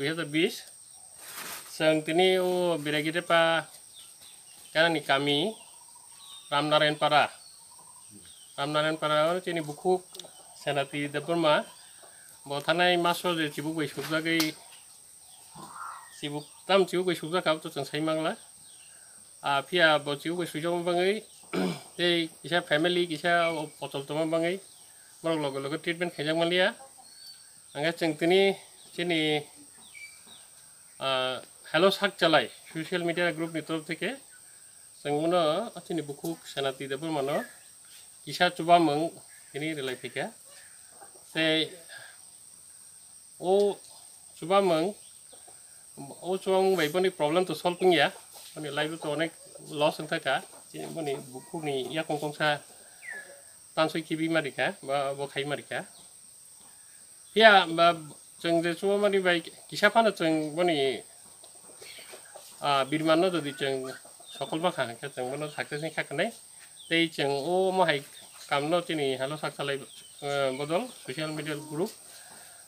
2020 जों दिनै बेरायगिरि पा कानानि kami Ramnarayan Para ini buku senati deporma bahwa tanah masuk di cibuk gue sebagai cibuk tam cibuk gue sebagai kau tuh cengkai mangla pia bahwa cibuk gue sujung bangai deh kisah family kisah potol teman bangai baru logo treatment kejang malia angkat cengtini sini hello sak jalai social media group ni terus tike sengmuna ini buku senati deporma no kisah coba meng ini relay pika coba meng coba meng baik ni problem tu solving ya ni live tu onek loss entah kah ini buku ni ya kongkong sa tansoi kibi marika ba kai marika ya ba jeng je coba mani baik kisah pana jeng bani birmano jadi jeng সকল বাখা জeng bano success ni kakane tei jeng mahai kamno tini halo saksalai bodol social media group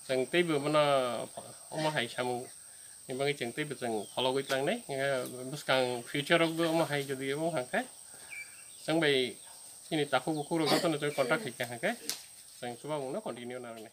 jeng tei bo mana mahai samu imbangi jeng tei bo jeng follow goi tlang nei buskang future of bo mahai jadi bo hangkai jeng bai sini taku buku ro gotono jeng kontak hika hangkai jeng coba mungna continue narane